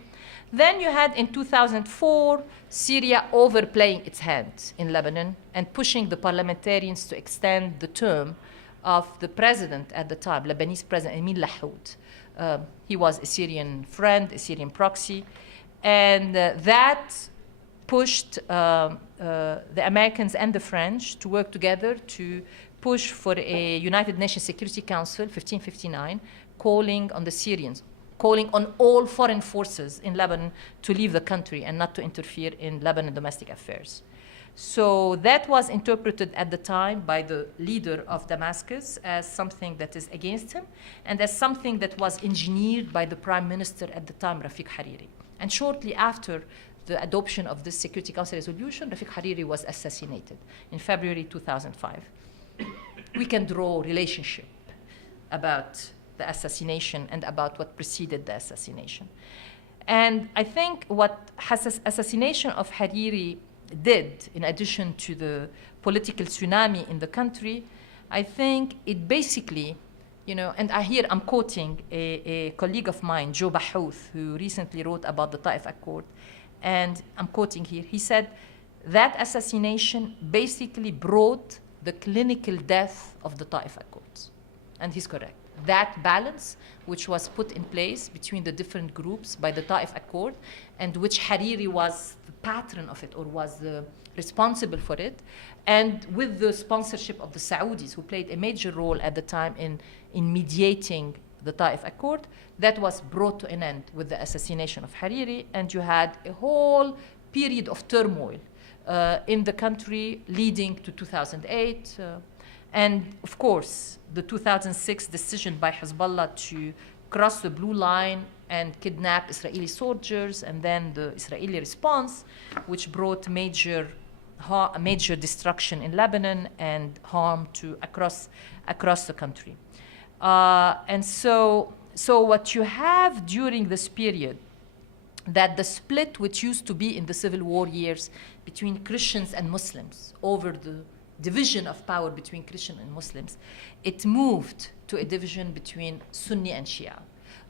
Then you had in 2004 Syria overplaying its hand in Lebanon and pushing the parliamentarians to extend the term of the president at the time, Lebanese President Emil Lahoud. He was a Syrian friend, a Syrian proxy, and that pushed the Americans and the French to work together to push for a United Nations Security Council 1559, calling on the Syrians, calling on all foreign forces in Lebanon to leave the country and not to interfere in Lebanon domestic affairs. So that was interpreted at the time by the leader of Damascus as something that is against him and as something that was engineered by the prime minister at the time, Rafiq Hariri. And shortly after the adoption of this Security Council resolution, Rafiq Hariri was assassinated in February 2005. We can draw relationship about the assassination and about what preceded the assassination. And I think what assassination of Hariri did, in addition to the political tsunami in the country, I think it basically, and I'm quoting a colleague of mine, Joe Bahouth, who recently wrote about the Tariff Accord, and I'm quoting here, he said, that assassination basically brought the clinical death of the Tariff Accords. And he's correct. That balance, which was put in place between the different groups by the Tariff Accord, and which Hariri was the patron of it or was responsible for it, and with the sponsorship of the Saudis, who played a major role at the time in mediating the Tariff Accord, that was brought to an end with the assassination of Hariri, and you had a whole period of turmoil in the country leading to 2008. And of course, the 2006 decision by Hezbollah to cross the blue line and kidnap Israeli soldiers, and then the Israeli response, which brought major destruction in Lebanon and harm to across the country. And so what you have during this period, that the split which used to be in the civil war years between Christians and Muslims over the division of power between Christians and Muslims, it moved to a division between Sunni and Shia.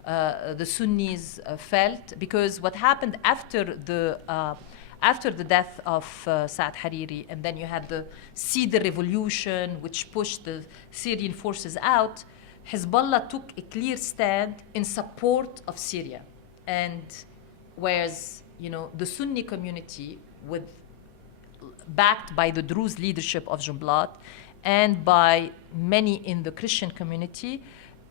The Sunnis felt, because what happened after the death of Saad Hariri, and then you had the Cedar Revolution, which pushed the Syrian forces out, Hezbollah took a clear stand in support of Syria. And whereas, the Sunni community, backed by the Druze leadership of Jumblat and by many in the Christian community,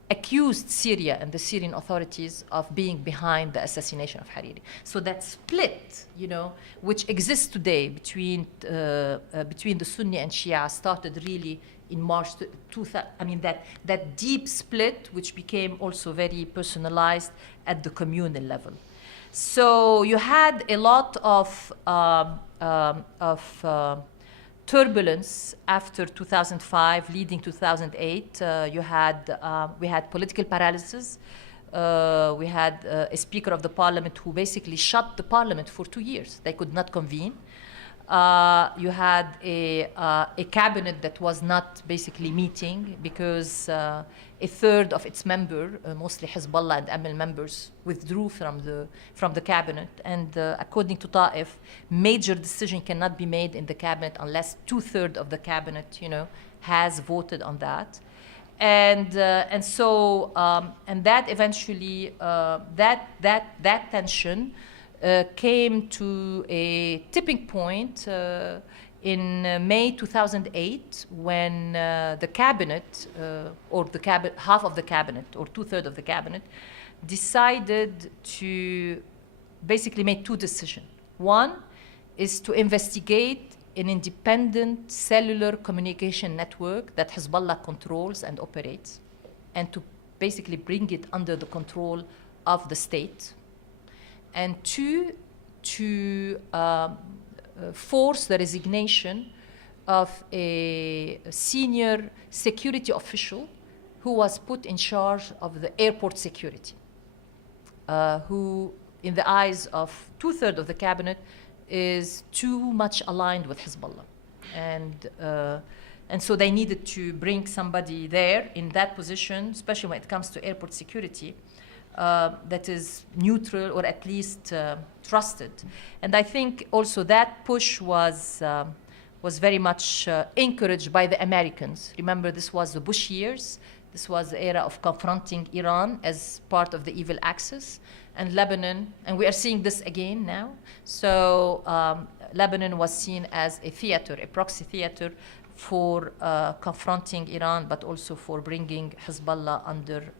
accused Syria and the Syrian authorities of being behind the assassination of Hariri. So that split, which exists today between the Sunni and Shia, started really in March 2000. I mean, that deep split, which became also very personalized at the communal level. So you had a lot of turbulence after 2005, leading to 2008. We had political paralysis. We had a speaker of the parliament who basically shut the parliament for 2 years. They could not convene. You had a cabinet that was not basically meeting because a third of its members, mostly Hezbollah and Amal members, withdrew from the cabinet. And according to Tariff, major decision cannot be made in the cabinet unless 2/3 of the cabinet, has voted on that. And that eventually that tension came to a tipping point in May 2008 when the cabinet, half of the cabinet, or 2/3 of the cabinet, decided to basically make two decisions. One is to investigate an independent cellular communication network that Hezbollah controls and operates, and to basically bring it under the control of the state. And two, to force the resignation of a senior security official who was put in charge of the airport security, who, in the eyes of 2/3 of the cabinet, is too much aligned with Hezbollah. And so they needed to bring somebody there in that position, especially when it comes to airport security, that is neutral or at least trusted. And I think also that push was very much encouraged by the Americans. Remember, this was the Bush years. This was the era of confronting Iran as part of the evil axis, and Lebanon, and we are seeing this again now. So Lebanon was seen as a theater, a proxy theater for confronting Iran, but also for bringing Hezbollah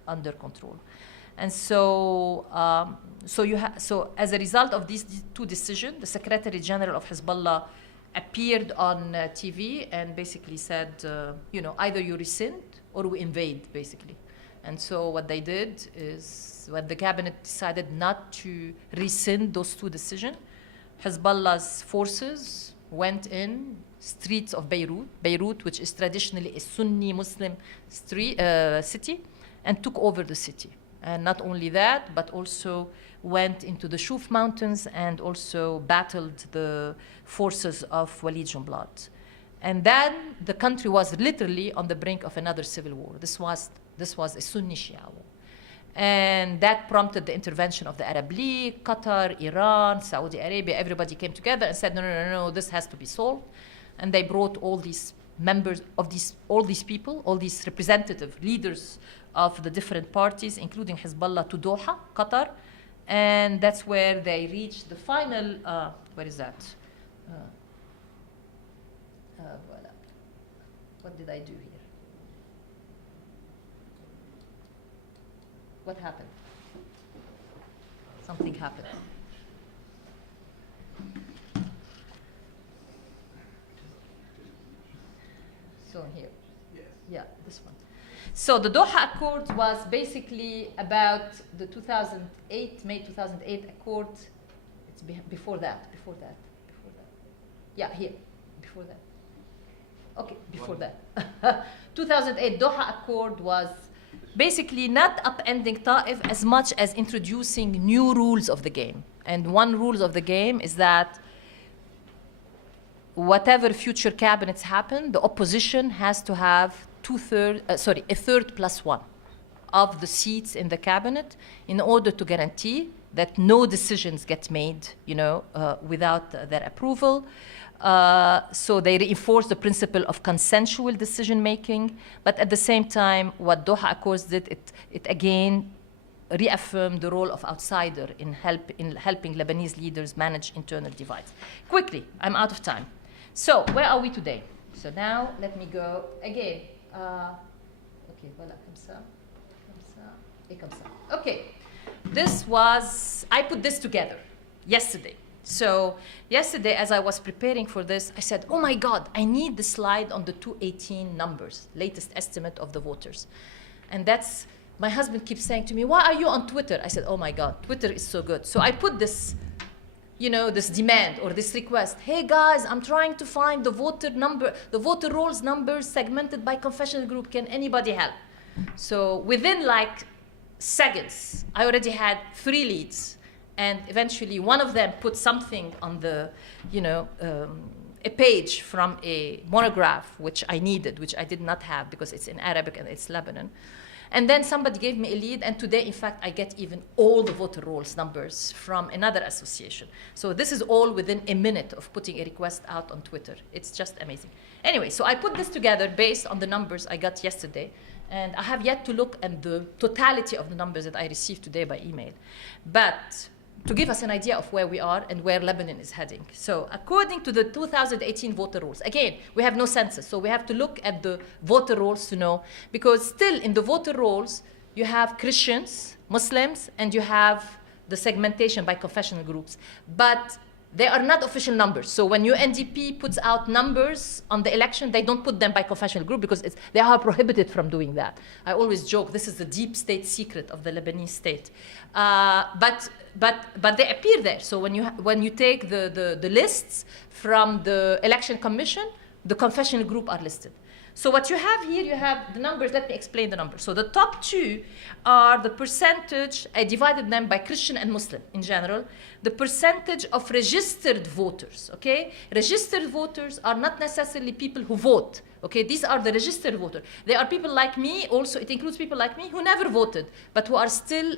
under control. And so, so as a result of these two decisions, the Secretary General of Hezbollah appeared on TV and basically said, either you rescind or we invade, basically. And so what they did is, when the cabinet decided not to rescind those two decisions, Hezbollah's forces went in streets of Beirut, which is traditionally a Sunni Muslim city, and took over the city. And not only that, but also went into the Shuf Mountains and also battled the forces of Walid Jumblat. And then the country was literally on the brink of another civil war. This was a Sunni Shia war. And that prompted the intervention of the Arab League, Qatar, Iran, Saudi Arabia. Everybody came together and said, no, this has to be solved. And they brought all these members of all these people, all these representative leaders of the different parties, including Hezbollah, to Doha, Qatar. And that's where they reached the final, where is that? Voilà. What did I do here? What happened? Something happened. So here. Yes. Yeah, this one. So the Doha Accord was basically about the May 2008 Accord. It's before that. Yeah, here, before that. Okay, before that. 2008 Doha Accord was basically not upending Ta'if as much as introducing new rules of the game. And one rule of the game is that whatever future cabinets happen, the opposition has to have a third plus one of the seats in the cabinet in order to guarantee that no decisions get made, without their approval. So they reinforce the principle of consensual decision-making. But at the same time, what Doha Accords did, it again reaffirmed the role of outsider in helping Lebanese leaders manage internal divides. Quickly, I'm out of time. So where are we today? So now let me go again. Okay, voilà, comme ça, et comme ça. Okay, I put this together yesterday. So yesterday, as I was preparing for this, I said, oh my God, I need the slide on the 218 numbers, latest estimate of the voters. And my husband keeps saying to me, why are you on Twitter? I said, oh my God, Twitter is so good. So I put this, this demand or this request. Hey guys, I'm trying to find the voter rolls numbers segmented by confessional group. Can anybody help? So within like seconds, I already had 3 leads. And eventually one of them put something on the, a page from a monograph, which I needed, which I did not have because it's in Arabic and it's Lebanon. And then somebody gave me a lead, and today, in fact, I get even all the voter rolls numbers from another association. So this is all within a minute of putting a request out on Twitter. It's just amazing. Anyway, so I put this together based on the numbers I got yesterday, and I have yet to look at the totality of the numbers that I received today by email. But to give us an idea of where we are and where Lebanon is heading. So according to the 2018 voter rolls, again, we have no census, so we have to look at the voter rolls to know, because still in the voter rolls, you have Christians, Muslims, and you have the segmentation by confessional groups. But they are not official numbers. So when UNDP puts out numbers on the election, they don't put them by confessional group because they are prohibited from doing that. I always joke, this is the deep state secret of the Lebanese state. But they appear there. So when you take the lists from the election commission, the confessional group are listed. So what you have here, you have the numbers. Let me explain the numbers. So the top 2 are the percentage. I divided them by Christian and Muslim in general. The percentage of registered voters, okay? Registered voters are not necessarily people who vote, okay? These are the registered voters. They are people like me, also it includes people like me who never voted, but who are still,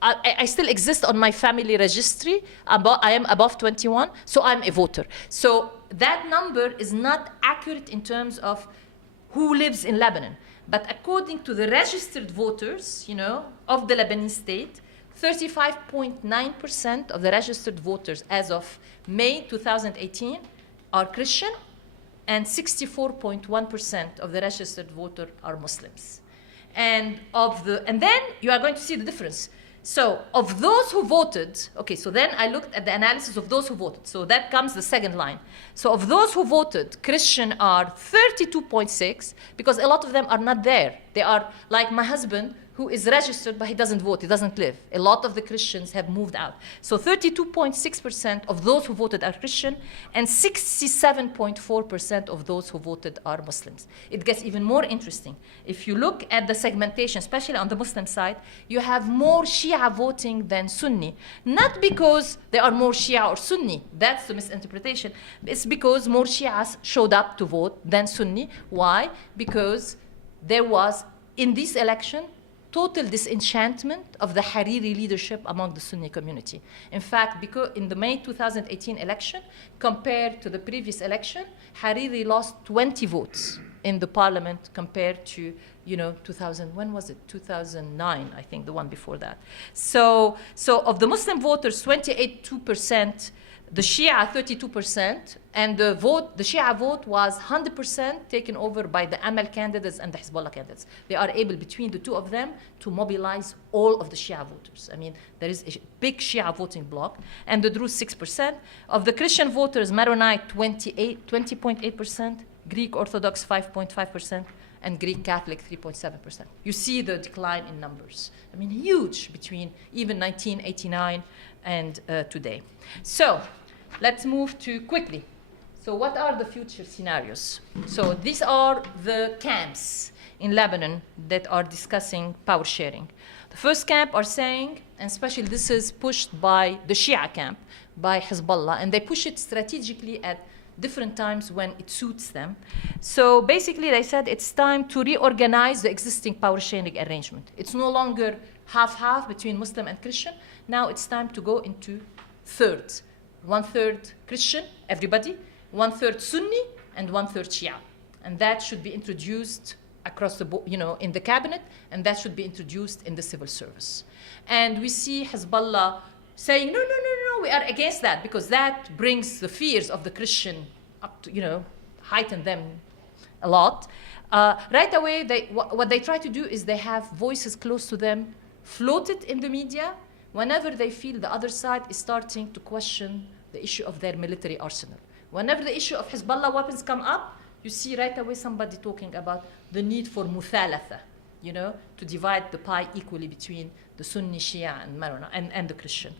I still exist on my family registry. I am above 21, so I'm a voter. So that number is not accurate in terms of who lives in Lebanon. But according to the registered voters, of the Lebanese state, 35.9% of the registered voters as of May 2018 are Christian, and 64.1% of the registered voters are Muslims. And then you are going to see the difference. So of those who voted, okay, so then I looked at the analysis of those who voted. So that comes the second line. So of those who voted, Christian are 32.6, because a lot of them are not there. They are like my husband, who is registered, but he doesn't vote, he doesn't live. A lot of the Christians have moved out. So 32.6% of those who voted are Christian, and 67.4% of those who voted are Muslims. It gets even more interesting. If you look at the segmentation, especially on the Muslim side, you have more Shia voting than Sunni. Not because there are more Shia or Sunni, that's the misinterpretation. It's because more Shias showed up to vote than Sunni. Why? Because there was, in this election, total disenchantment of the Hariri leadership among the Sunni community. In fact, because in the May 2018 election, compared to the previous election, Hariri lost 20 votes in the parliament compared to, when was it? 2009, I think, the one before that. So of the Muslim voters, 28.2%, the Shia 32%, and the Shia vote was 100% taken over by the Amal candidates and the Hezbollah candidates. They are able, between the two of them, to mobilize all of the Shia voters. I mean, there is a big Shia voting bloc, and the Druze 6%. Of the Christian voters, Maronite 20.8%, Greek Orthodox 5.5%, and Greek Catholic 3.7%. You see the decline in numbers. I mean, huge between even 1989 and today. So let's move to quickly. So what are the future scenarios? So these are the camps in Lebanon that are discussing power sharing. The first camp are saying, and especially this is pushed by the Shia camp, by Hezbollah, and they push it strategically at different times when it suits them. So basically they said it's time to reorganize the existing power sharing arrangement. It's no longer half-half between Muslim and Christian. Now it's time to go into thirds. 1/3 Christian, everybody, 1/3 Sunni, and 1/3 Shia. And that should be introduced across the board, in the cabinet, and that should be introduced in the civil service. And we see Hezbollah saying, no, we are against that, because that brings the fears of the Christian up to, heighten them a lot. Right away, what they try to do is they have voices close to them floated in the media whenever they feel the other side is starting to question the issue of their military arsenal. Whenever the issue of Hezbollah weapons come up, you see right away somebody talking about the need for muthalatha, to divide the pie equally between the Sunni, Shia, and the Christian.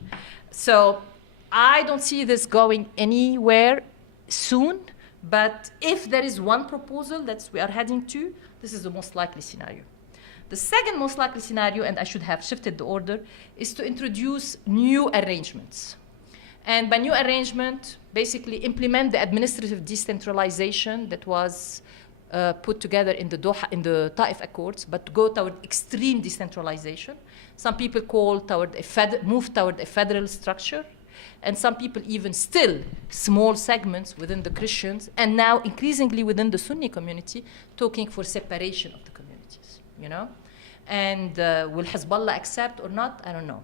So I don't see this going anywhere soon, but if there is one proposal that we are heading to, this is the most likely scenario. The second most likely scenario, and I should have shifted the order, is to introduce new arrangements. And by new arrangement, basically implement the administrative decentralization that was put together in the Tariff Accords, but to go toward extreme decentralization. Some people call move toward a federal structure, and some people even still small segments within the Christians, and now increasingly within the Sunni community, talking for separation of the communities, And will Hezbollah accept or not? I don't know.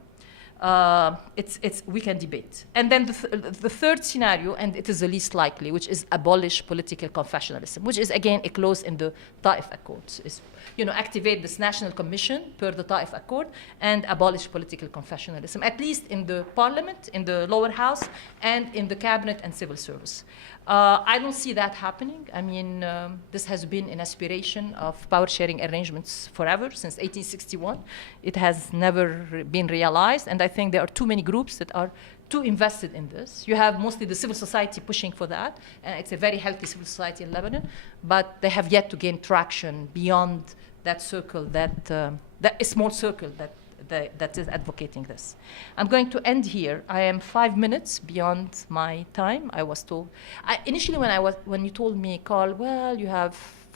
We can debate. And then the third scenario, and it is the least likely, which is abolish political confessionalism, which is again a clause in the Tariff Accords, is activate this national commission per the Tariff Accord and abolish political confessionalism, at least in the parliament, in the lower house, and in the cabinet and civil service. I don't see that happening. I mean, this has been an aspiration of power-sharing arrangements forever, since 1861. It has never been realized, and I think there are too many groups that are too invested in this. You have mostly the civil society pushing for that, and it's a very healthy civil society in Lebanon, but they have yet to gain traction beyond that circle, that a small circle that is advocating this. I'm going to end here. I am 5 minutes beyond my time. I was told initially when you told me, Carl, well, you have